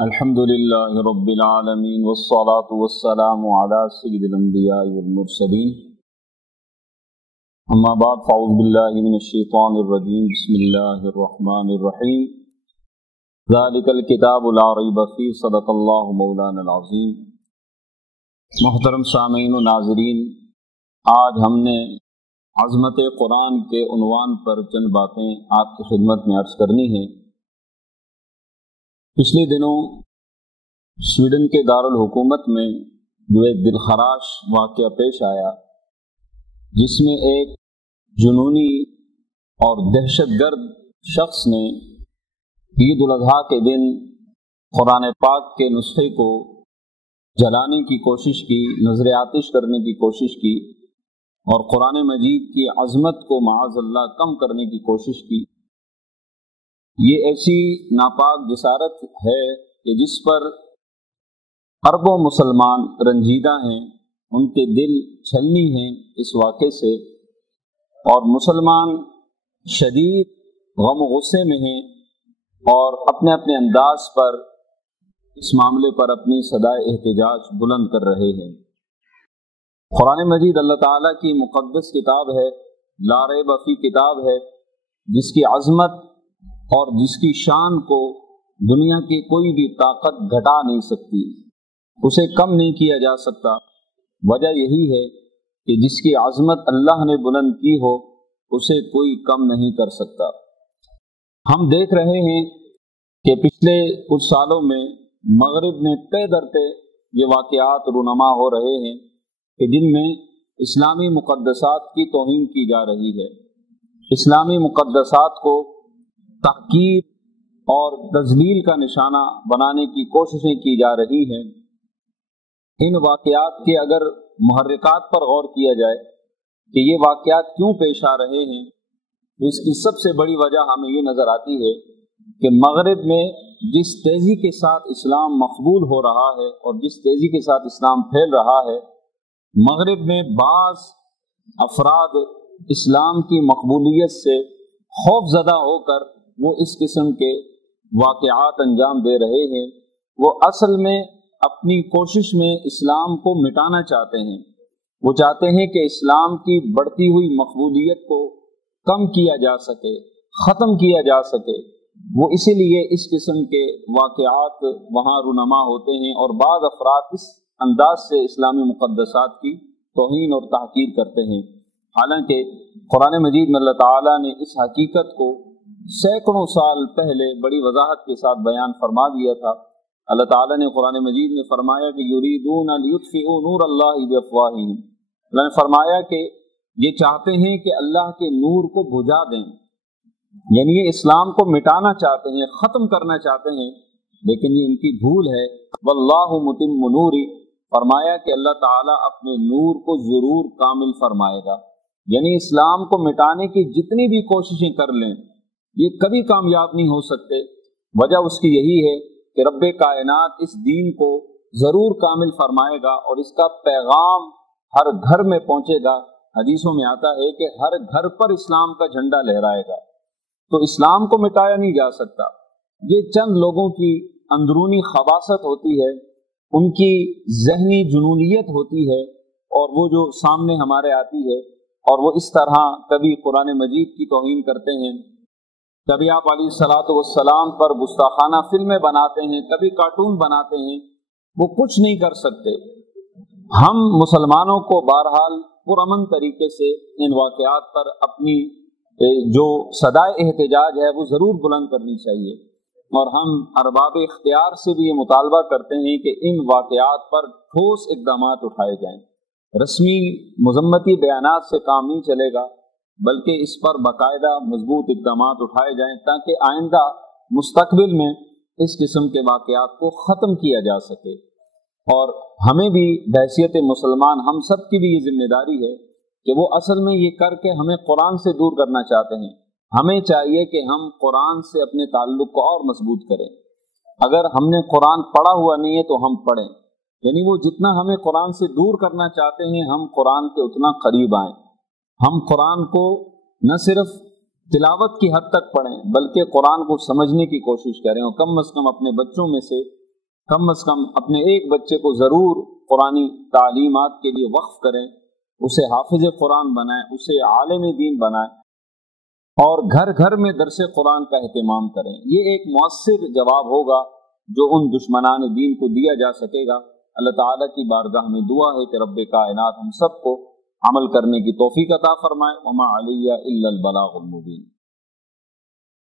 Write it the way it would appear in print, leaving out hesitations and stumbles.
الحمد لله رب العالمين والصلاة والسلام على سيد الأنبياء والمرسلين أما بعد فأعوذ بالله من الشيطان الرجيم بسم الله الرحمن الرحيم ذلك الكتاب لا ريب فيه صدق الله مولانا العظيم۔ محترم سامعین و ناظرین، آج ہم نے عظمت قرآن کے عنوان پر چند باتیں آپ کی خدمت میں عرض کرنی ہیں۔ پچھلے دنوں سویڈن کے دارالحکومت میں جو ایک دلخراش واقعہ پیش آیا، جس میں ایک جنونی اور دہشت گرد شخص نے عید الاضحیٰ کے دن قرآن پاک کے نسخے کو جلانے کی کوشش کی، نظر آتش کرنے کی کوشش کی اور قرآن مجید کی عظمت کو معاذ اللہ کم کرنے کی کوشش کی۔ یہ ایسی ناپاک جسارت ہے کہ جس پر اربوں مسلمان رنجیدہ ہیں، ان کے دل چھلنی ہیں اس واقعے سے، اور مسلمان شدید غم و غصے میں ہیں اور اپنے اپنے انداز پر اس معاملے پر اپنی صدائے احتجاج بلند کر رہے ہیں۔ قرآن مجید اللہ تعالیٰ کی مقدس کتاب ہے، لا ریب فی کتاب ہے، جس کی عظمت اور جس کی شان کو دنیا کی کوئی بھی طاقت گھٹا نہیں سکتی، اسے کم نہیں کیا جا سکتا۔ وجہ یہی ہے کہ جس کی عظمت اللہ نے بلند کی ہو اسے کوئی کم نہیں کر سکتا۔ ہم دیکھ رہے ہیں کہ پچھلے کچھ سالوں میں مغرب میں پے در پے یہ واقعات رونما ہو رہے ہیں کہ جن میں اسلامی مقدسات کی توہین کی جا رہی ہے، اسلامی مقدسات کو تحقیر اور تذلیل کا نشانہ بنانے کی کوششیں کی جا رہی ہیں۔ ان واقعات کے اگر محرکات پر غور کیا جائے کہ یہ واقعات کیوں پیش آ رہے ہیں، تو اس کی سب سے بڑی وجہ ہمیں یہ نظر آتی ہے کہ مغرب میں جس تیزی کے ساتھ اسلام مقبول ہو رہا ہے اور جس تیزی کے ساتھ اسلام پھیل رہا ہے، مغرب میں بعض افراد اسلام کی مقبولیت سے خوف زدہ ہو کر وہ اس قسم کے واقعات انجام دے رہے ہیں۔ وہ اصل میں اپنی کوشش میں اسلام کو مٹانا چاہتے ہیں، وہ چاہتے ہیں کہ اسلام کی بڑھتی ہوئی مقبولیت کو کم کیا جا سکے، ختم کیا جا سکے۔ وہ اسی لیے اس قسم کے واقعات وہاں رونما ہوتے ہیں اور بعض افراد اس انداز سے اسلامی مقدسات کی توہین اور تحقیر کرتے ہیں، حالانکہ قرآن مجید میں اللہ تعالیٰ نے اس حقیقت کو سینکڑوں سال پہلے بڑی وضاحت کے ساتھ بیان فرما دیا تھا۔ اللہ تعالیٰ نے قرآن مجید میں فرمایا کہ یریدون لیطفئوا نور اللہ بافواہہم، اللہ نے فرمایا کہ یہ چاہتے ہیں کہ اللہ کے نور کو بجھا دیں، یعنی یہ اسلام کو مٹانا چاہتے ہیں، ختم کرنا چاہتے ہیں، لیکن یہ ان کی بھول ہے۔ واللہ متم نورہ، فرمایا کہ اللہ تعالیٰ اپنے نور کو ضرور کامل فرمائے گا، یعنی اسلام کو مٹانے کی جتنی بھی کوششیں کر لیں یہ کبھی کامیاب نہیں ہو سکتے۔ وجہ اس کی یہی ہے کہ رب کائنات اس دین کو ضرور کامل فرمائے گا اور اس کا پیغام ہر گھر میں پہنچے گا۔ حدیثوں میں آتا ہے کہ ہر گھر پر اسلام کا جھنڈا لہرائے گا۔ تو اسلام کو مٹایا نہیں جا سکتا، یہ چند لوگوں کی اندرونی خباثت ہوتی ہے، ان کی ذہنی جنونیت ہوتی ہے، اور وہ جو سامنے ہمارے آتی ہے، اور وہ اس طرح کبھی قرآن مجید کی توہین کرتے ہیں، کبھی آپ علیہ الصلوۃ والسلام پر گستاخانہ فلمیں بناتے ہیں، کبھی کارٹون بناتے ہیں، وہ کچھ نہیں کر سکتے۔ ہم مسلمانوں کو بہرحال پرامن طریقے سے ان واقعات پر اپنی جو صدائے احتجاج ہے وہ ضرور بلند کرنی چاہیے، اور ہم ارباب اختیار سے بھی یہ مطالبہ کرتے ہیں کہ ان واقعات پر ٹھوس اقدامات اٹھائے جائیں۔ رسمی مذمتی بیانات سے کام نہیں چلے گا، بلکہ اس پر باقاعدہ مضبوط اقدامات اٹھائے جائیں تاکہ آئندہ مستقبل میں اس قسم کے واقعات کو ختم کیا جا سکے۔ اور ہمیں بھی بحیثیت مسلمان ہم سب کی بھی یہ ذمہ داری ہے کہ وہ اصل میں یہ کر کے ہمیں قرآن سے دور کرنا چاہتے ہیں۔ ہمیں چاہیے کہ ہم قرآن سے اپنے تعلق کو اور مضبوط کریں۔ اگر ہم نے قرآن پڑھا ہوا نہیں ہے تو ہم پڑھیں، یعنی وہ جتنا ہمیں قرآن سے دور کرنا چاہتے ہیں ہم قرآن کے اتنا قریب آئیں۔ ہم قرآن کو نہ صرف تلاوت کی حد تک پڑھیں بلکہ قرآن کو سمجھنے کی کوشش کریں، اور کم از کم اپنے بچوں میں سے کم از کم اپنے ایک بچے کو ضرور قرآنی تعلیمات کے لیے وقف کریں، اسے حافظ قرآن بنائیں، اسے عالم دین بنائیں، اور گھر گھر میں درس قرآن کا اہتمام کریں۔ یہ ایک مؤثر جواب ہوگا جو ان دشمنان دین کو دیا جا سکے گا۔ اللہ تعالیٰ کی بارگاہ میں دعا ہے کہ رب کائنات ہم سب کو عمل کرنے کی توفیق عطا فرمائے۔ وما علیہ الا البلاغ المبین۔